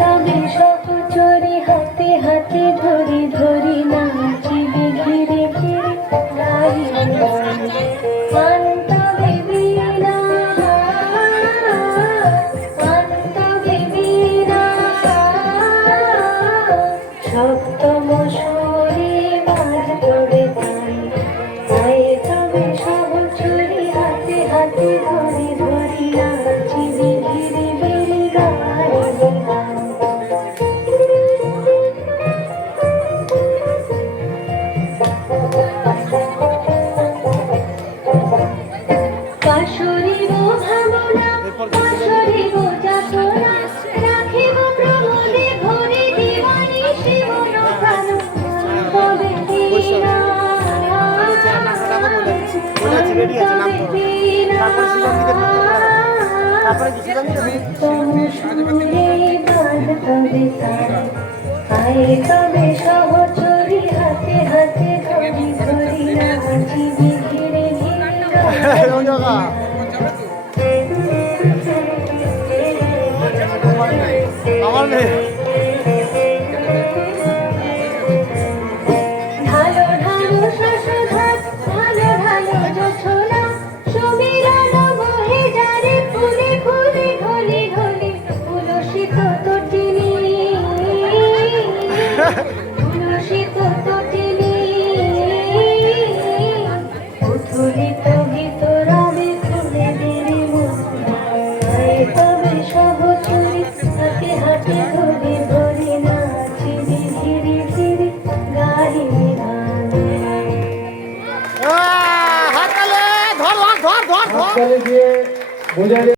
তবে সহচরে হাতে হাতে ধরি ধরি নাচিবি ঘিরে ঘিরে গাইবে গান। গান তবে বীণা, গান তবে বীণা, সপ্তম সুরে বাজবে গান। গায়ে তবে সহচরে হাতে হাতে ধরি ধরি নাচিবি ঘিরে ঘিরে গাইবে গান। বাঁশরিব ভাবনা, বাঁশরিব যাতনা, রাখিব প্রমোদে ভরে দিবানি শিবন প্রাণ। তবে বীণা, তবে বীণা, সপ্তম সুরে বাজবে গান। গায়ে তবে সহচরি হাতে হাতে ধরি ধরি নাচিবি ঘিরে ঘিরে গাইবে গান। ঢালো ঢালো শশধার, ঢালো ঢালো জোছনা, সমীরণ বহে যারে ফুলে ফুলে ঢলে ঢলে। উলসিত তটিনী, উলসিত তটিনী, উথলিত গীত রবে খুলে দেরে মন। গায়ে তবে সহচরি হাতে হাতে ধরে ধরে নাচিবি ধীরে ধীরে গাইবে গান। হাততালি দিয়ে বোঝাই